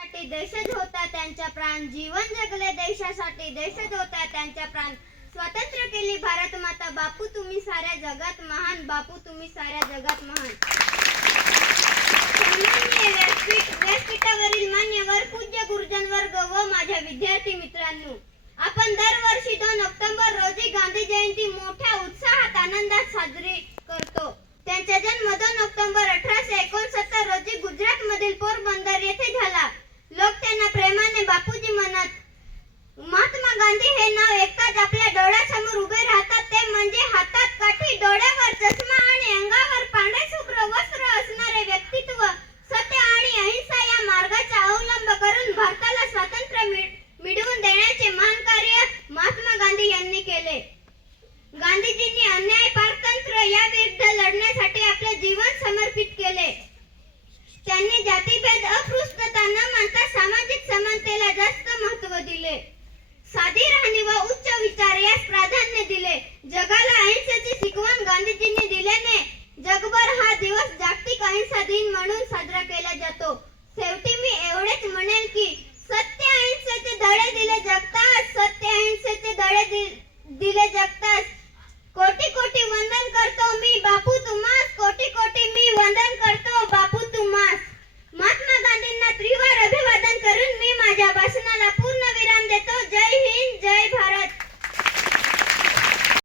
देशासाठी देशज होता त्यांचा प्राण जीवन जगले देशासाठी देशज होता त्यांचा प्राण स्वतंत्र केली. भारत माता बापू तुम्ही साऱ्या जगात महान बापू तुम्ही साऱ्या जगात महान. व्यासपीठावरील मान्यवर पूज्य गुरुजन वर्ग व माझ्या विद्यार्थी मित्रांनो आपण दरवर्षी दोन ऑक्टोबर गांधी हे नाव ऐकताच आपल्या डोळ्यासमोर उभे राहतात. ते म्हणजे हातात काठी डोळ्यावर चष्मा आणि अंगावर पांढरे शुभ्र वस्त्र असणारे व्यक्तित्व. सत्य आणि अहिंसा या मार्गाचा अवलंब करून भारताला स्वातंत्र्य मिळवून देण्याचे महान कार्य महात्मा गांधी यांनी केले. गांधीजींनी अन्याय पारतंत्र या विरुद्ध लढण्यासाठी आपले जीवन समर्पित केले. त्यांनी जातीभेद अस्पृश्यता न मानता सामाजिक समानतेला जास्त महत्त्व दिले. साधी राहणी व उच्च विचार यास प्राधान्य दिले. जगाला अहिंसेची शिकवण गांधीजींनी दिल्याने जगभर हा दिवस जागतिक अहिंसा दिन म्हणून साजरा केला जातो. शेवटी मी एवढेच म्हणेल की सत्य अहिंसेचे धडे दिले जगतास सत्य अहिंसेचे धडे दि- दिले जगतास